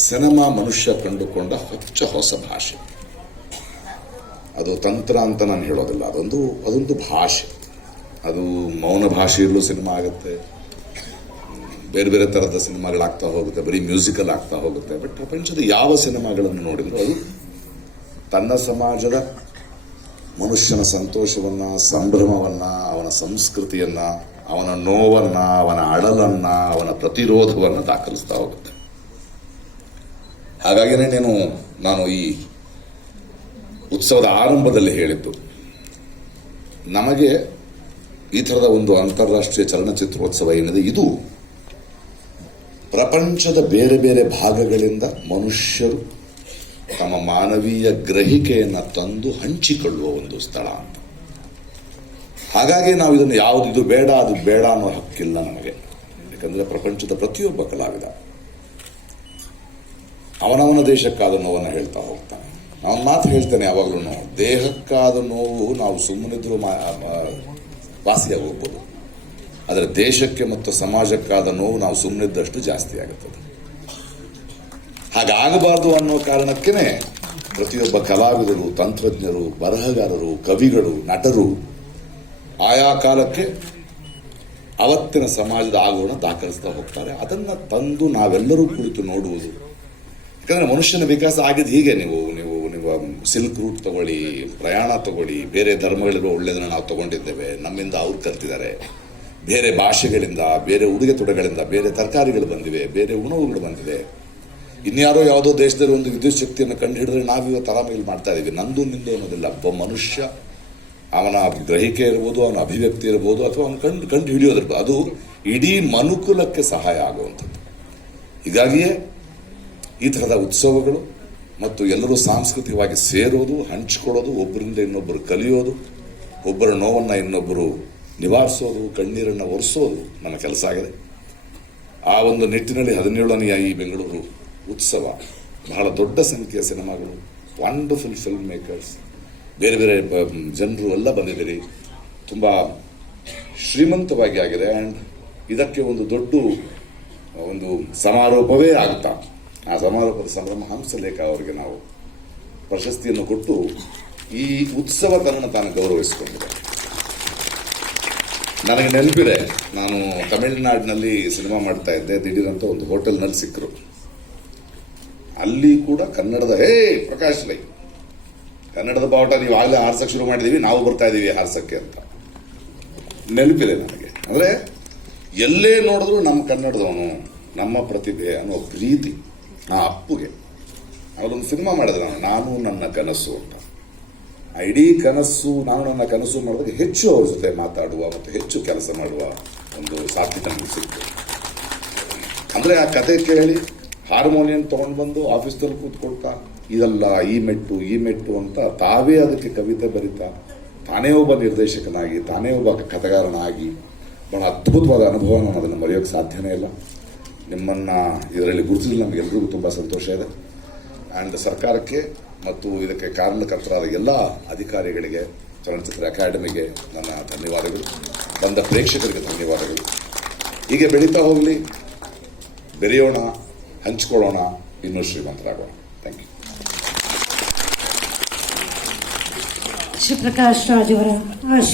Cinema ಮನುಷ್ಯ ಕಂಡುಕೊಂಡ ಹೊಸ ಭಾಷೆ. ಅದು ತಂತ್ರ ಅಂತ ನಾನು ಹೇಳೋದಿಲ್ಲ, ಅದೊಂದು ಭಾಷೆ. ಅದು ಮೌನ ಭಾಷೆಯಲ್ಲೂ ಸಿನಿಮಾ ಆಗುತ್ತೆ, ಬೇರೆ ಬೇರೆ ಥರದ ಸಿನಿಮಾಗಳಾಗ್ತಾ ಹೋಗುತ್ತೆ, ಬರೀ ಮ್ಯೂಸಿಕಲ್ ಆಗ್ತಾ ಹೋಗುತ್ತೆ. ಬಟ್ ಪ್ರಪಂಚದ ಯಾವ ಸಿನಿಮಾಗಳನ್ನು ನೋಡಿದ್ರು ಅದು ತನ್ನ ಸಮಾಜದ ಮನುಷ್ಯನ ಸಂತೋಷವನ್ನ, ಸಂಭ್ರಮವನ್ನ, ಅವನ ಸಂಸ್ಕೃತಿಯನ್ನ, ಅವನ ನೋವನ್ನ, ಅವನ ಅಳಲನ್ನ, ಅವನ ಪ್ರತಿರೋಧವನ್ನ ದಾಖಲಿಸ್ತಾ ಹೋಗುತ್ತೆ. ಹಾಗಾಗಿನೇ ನಾನು ಈ ಉತ್ಸವದ ಆರಂಭದಲ್ಲಿ ಹೇಳಿದ್ದು, ನಮಗೆ ಈ ಥರದ ಒಂದು ಅಂತಾರಾಷ್ಟ್ರೀಯ ಚಲನಚಿತ್ರೋತ್ಸವ ಏನಿದೆ, ಇದು ಪ್ರಪಂಚದ ಬೇರೆ ಬೇರೆ ಭಾಗಗಳಿಂದ ಮನುಷ್ಯರು ತಮ್ಮ ಮಾನವೀಯ ಗ್ರಹಿಕೆಯನ್ನು ತಂದು ಹಂಚಿಕೊಳ್ಳುವ ಒಂದು ಸ್ಥಳ ಅಂತ. ಹಾಗಾಗಿ ನಾವು ಇದನ್ನು ಇದು ಬೇಡ ಅದು ಬೇಡ ಅನ್ನೋ ಹಕ್ಕಿಲ್ಲ ನಮಗೆ. ಯಾಕಂದರೆ ಪ್ರಪಂಚದ ಪ್ರತಿಯೊಬ್ಬ ಕಲಾವಿದ ಅವನವನ ದೇಶಕ್ಕಾದ ನೋವನ್ನು ಹೇಳ್ತಾ ಹೋಗ್ತಾನೆ. ನಾನು ಮಾತು ಹೇಳ್ತೇನೆ ಯಾವಾಗಲೂ, ದೇಹಕ್ಕಾದ ನೋವು ನಾವು ಸುಮ್ಮನಿದ್ರು ವಾಸಿಯಾಗಿ ಹೋಗ್ಬೋದು, ಆದರೆ ದೇಶಕ್ಕೆ ಮತ್ತು ಸಮಾಜಕ್ಕಾದ ನೋವು ನಾವು ಸುಮ್ಮನಿದ್ದಷ್ಟು ಜಾಸ್ತಿ ಆಗುತ್ತದೆ. ಹಾಗಾಗಬಾರ್ದು ಅನ್ನೋ ಕಾರಣಕ್ಕೇ ಪ್ರತಿಯೊಬ್ಬ ಕಲಾವಿದರು, ತಂತ್ರಜ್ಞರು, ಬರಹಗಾರರು, ಕವಿಗಳು, ನಟರು ಆಯಾ ಕಾಲಕ್ಕೆ ಅವತ್ತಿನ ಸಮಾಜದ ಆಗೋಣ ದಾಖಲಿಸ್ತಾ ಹೋಗ್ತಾರೆ. ಅದನ್ನು ತಂದು ನಾವೆಲ್ಲರೂ ಕುಳಿತು ನೋಡುವುದು. ಯಾಕಂದರೆ ಮನುಷ್ಯನ ವಿಕಾಸ ಆಗಿದ್ದು ಹೀಗೆ. ನೀವು ಸಿಲ್ಕ್ ರೂಟ್ ತಗೊಳ್ಳಿ, ಪ್ರಯಾಣ ತಗೊಳ್ಳಿ, ಬೇರೆ ಧರ್ಮಗಳಿರುವ ಒಳ್ಳೆಯದನ್ನು ನಾವು ತಗೊಂಡಿದ್ದೇವೆ, ನಮ್ಮಿಂದ ಅವ್ರು ಕಲ್ತಿದ್ದಾರೆ. ಬೇರೆ ಭಾಷೆಗಳಿಂದ, ಬೇರೆ ಉಡುಗೆ ತೊಡುಗಳಿಂದ ಬೇರೆ ತರಕಾರಿಗಳು ಬಂದಿವೆ, ಬೇರೆ ಉಣವುಗಳು ಬಂದಿದೆ. ಇನ್ಯಾರೋ ಯಾವುದೋ ದೇಶದಲ್ಲಿ ಒಂದು ವಿದ್ಯುತ್ ಶಕ್ತಿಯನ್ನು ಕಂಡು ಹಿಡಿದ್ರೆ ನಾವಿವತ್ತು ಆರಾಮಾಗಿ ಮಾಡ್ತಾ ಇದ್ದೀವಿ. ನಂದು ನಿಂದು ಅನ್ನೋದಿಲ್ಲ. ಒಬ್ಬ ಮನುಷ್ಯ ಅವನ ಗ್ರಹಿಕೆ ಇರ್ಬೋದು, ಅವನ ಅಭಿವ್ಯಕ್ತಿ ಇರ್ಬೋದು, ಅಥವಾ ಅವನು ಕಂಡು ಹಿಡಿಯೋದಿರ್ಬೋದು, ಅದು ಇಡೀ ಮನುಕುಲಕ್ಕೆ ಸಹಾಯ ಆಗುವಂಥದ್ದು. ಹೀಗಾಗಿಯೇ ಈ ಥರದ ಉತ್ಸವಗಳು ಮತ್ತು ಎಲ್ಲರೂ ಸಾಂಸ್ಕೃತಿಕವಾಗಿ ಸೇರೋದು, ಹಂಚಿಕೊಳ್ಳೋದು, ಒಬ್ಬರಿಂದ ಇನ್ನೊಬ್ಬರು ಕಲಿಯೋದು, ಒಬ್ಬರ ನೋವನ್ನು ಇನ್ನೊಬ್ಬರು ನಿವಾರಿಸೋದು, ಕಣ್ಣೀರನ್ನು ಒರೆಸೋದು ನನ್ನ ಕೆಲಸ ಆಗಿದೆ. ಆ ಒಂದು ನಿಟ್ಟಿನಲ್ಲಿ 17ನೆಯ ಈ ಬೆಂಗಳೂರು ಉತ್ಸವ, ಬಹಳ ದೊಡ್ಡ ಸಂಖ್ಯೆಯ ಸಿನಿಮಾಗಳು, ವಂಡರ್ಫುಲ್ ಫಿಲ್ಮ್ ಮೇಕರ್ಸ್, ಬೇರೆ ಬೇರೆ ಜನರು ಎಲ್ಲ ಬಂದಿದ್ದೀರಿ. ತುಂಬ ಶ್ರೀಮಂತವಾಗಿ ಆಗಿದೆ. ಆ್ಯಂಡ್ ಇದಕ್ಕೆ ಒಂದು ದೊಡ್ಡ ಒಂದು ಸಮಾರೋಪವೇ ಆಗ್ತಾ, ಆ ಸಮಾರೋಪದ ಸಂಭ್ರಮ ಹಂಸಲೇಖ ಅವರಿಗೆ ನಾವು ಪ್ರಶಸ್ತಿಯನ್ನು ಕೊಟ್ಟು ಈ ಉತ್ಸವ ತನ್ನನ್ನು ತಾನು ಗೌರವಿಸಿಕೊಂಡಿದೆ. ನನಗೆ ನೆನಪಿದೆ, ನಾನು ತಮಿಳುನಾಡಿನಲ್ಲಿ ಸಿನಿಮಾ ಮಾಡ್ತಾ ಇದ್ದೆ. ದಿಢೀರಂತ ಒಂದು ಹೋಟೆಲ್ನಲ್ಲಿ ಸಿಕ್ಕರು. ಅಲ್ಲಿ ಕೂಡ ಕನ್ನಡದ ಪ್ರಕಾಶ್ ರೈ, ಕನ್ನಡದ ಬಾವುಟ ನೀವು ಆಗಲೇ ಹಾರ್ಸಕ್ಕೆ ಶುರು ಮಾಡಿದೀವಿ, ನಾವು ಬರ್ತಾ ಇದ್ದೀವಿ ಹಾರ್ಸಕ್ಕೆ ಅಂತ ನೆನಪಿದೆ ನನಗೆ. ಅಂದರೆ ಎಲ್ಲೇ ನೋಡಿದ್ರು ನಮ್ಮ ಕನ್ನಡದವನು, ನಮ್ಮ ಪ್ರತಿಭೆ ಅನ್ನೋ ಪ್ರೀತಿ. ಆ ಅಪ್ಪುಗೆ ಅವರೊಂದು ಸಿನಿಮಾ ಮಾಡಿದ್ರೆ, ನಾನು ನನ್ನ ಕನಸು ಅಂತ. ಆ ಇಡೀ ಕನಸು, ನಾನು ನನ್ನ ಕನಸು ಮಾಡಿದಾಗ ಹೆಚ್ಚು ಅವ್ರ ಜೊತೆ ಮಾತಾಡುವ ಮತ್ತು ಹೆಚ್ಚು ಕೆಲಸ ಮಾಡುವ ಒಂದು ಸಾಧ್ಯತೆ ನಮಗೆ ಸಿಕ್ತು. ಅಂದರೆ ಆ ಕತೆ ಕೇಳಿ ಹಾರ್ಮೋನಿಯಂ ತೊಗೊಂಡು ಬಂದು ಆಫೀಸ್ನಲ್ಲಿ ಕೂತ್ಕೊಳ್ತಾ, ಇದಲ್ಲ ಈ ಮೆಟ್ಟು ಅಂತ ತಾವೇ ಅದಕ್ಕೆ ಕವಿತೆ ಬರಿತಾ, ತಾನೇ ಒಬ್ಬ ನಿರ್ದೇಶಕನಾಗಿ, ತಾನೇ ಒಬ್ಬ ಕಥೆಗಾರನಾಗಿ ಬಹಳ ಅದ್ಭುತವಾದ ಅನುಭವ. ನಾನು ಅದನ್ನು ಮರೆಯೋಕ್ಕೆ ಸಾಧ್ಯನೇ ಇಲ್ಲ. ನಿಮ್ಮನ್ನು ಇದರಲ್ಲಿ ಗುರುತಿಸಲು ನಮಗೆಲ್ಲರಿಗೂ ತುಂಬ ಸಂತೋಷ ಇದೆ. ಆ್ಯಂಡ್ ಸರ್ಕಾರಕ್ಕೆ ಮತ್ತು ಇದಕ್ಕೆ ಕಾರಣಕರ್ತರಾದ ಎಲ್ಲ ಅಧಿಕಾರಿಗಳಿಗೆ, ಚಲನಚಿತ್ರ ಅಕಾಡೆಮಿಗೆ ನನ್ನ ಧನ್ಯವಾದಗಳು. ಬಂದ ಪ್ರೇಕ್ಷಕರಿಗೆ ಧನ್ಯವಾದಗಳು. ಹೀಗೆ ಬೆಳೀತಾ ಹೋಗಲಿ, ಬೆರೆಯೋಣ, ಹಂಚಿಕೊಳ್ಳೋಣ, ಇನ್ನೂ ಶ್ರೀಮಂತರಾಗೋಣ. Thank you. ಶಿವಪ್ರಕಾಶ್ ರಾಜ್ ಅವರ